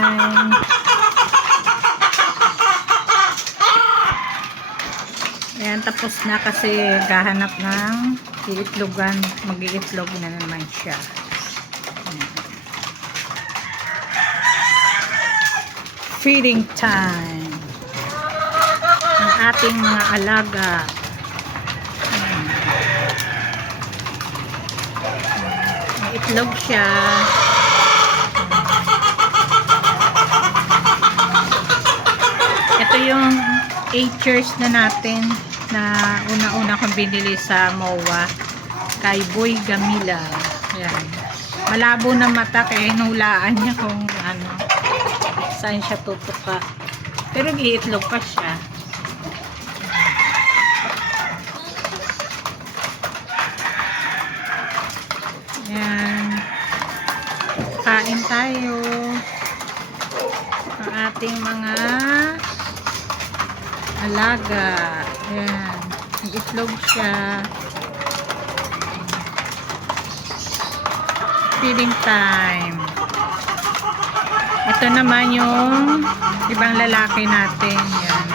time. Ayan, tapos na kasi gahanap ng iitlogan. Mag-iitlog na naman siya. Feeding time. Ang ating mga alaga. May itlog siya. Ito yung 8 years na natin na una-una kong binili sa MOA kay Boy Gamila. Ayan. Malabo na mata kaya hinulaan niya kung ano, saan siya tutuka. Pero giitlog pa siya. Ayan. Kain tayo. Ang ating mga alaga. Ayan. Itlog siya. Feeding time. Ito naman yung ibang lalaki natin. Ayan.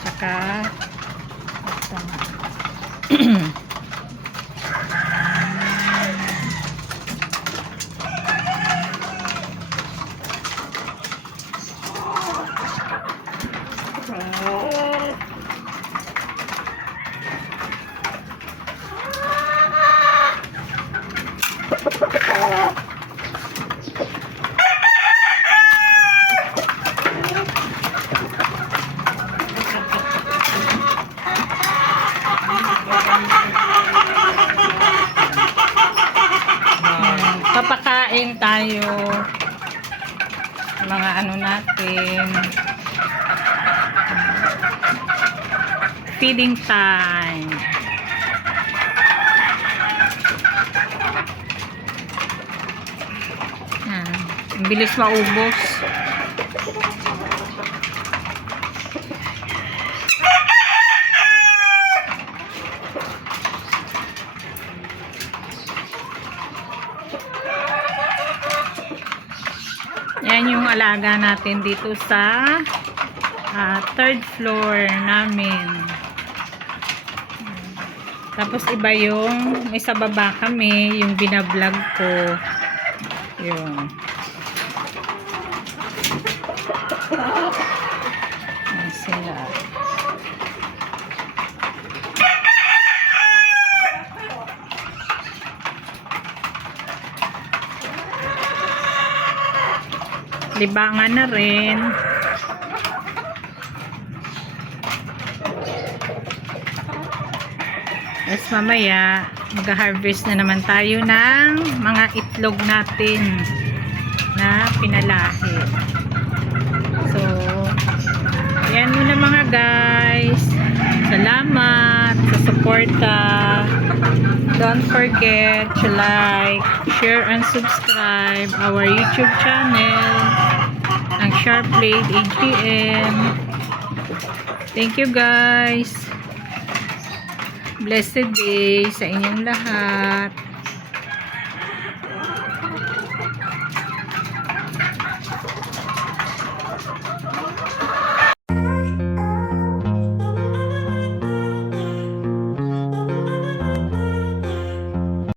Saka papakain tayo mga ano natin, feeding time. Ang bilis maubos. Yan yung alaga natin dito sa 3rd floor namin. Tapos iba yung may sa baba kami, yung binablog ko. Yun. Yan sila. Libangan na rin. As mamaya, mag-harvest na naman tayo ng mga itlog natin na pinalahi. So, yan muna mga guys. Salamat sa suporta. Don't forget to like, share, and subscribe our YouTube channel, ang Sharpblade AGM. Thank you guys. Blessed day sa inyong lahat.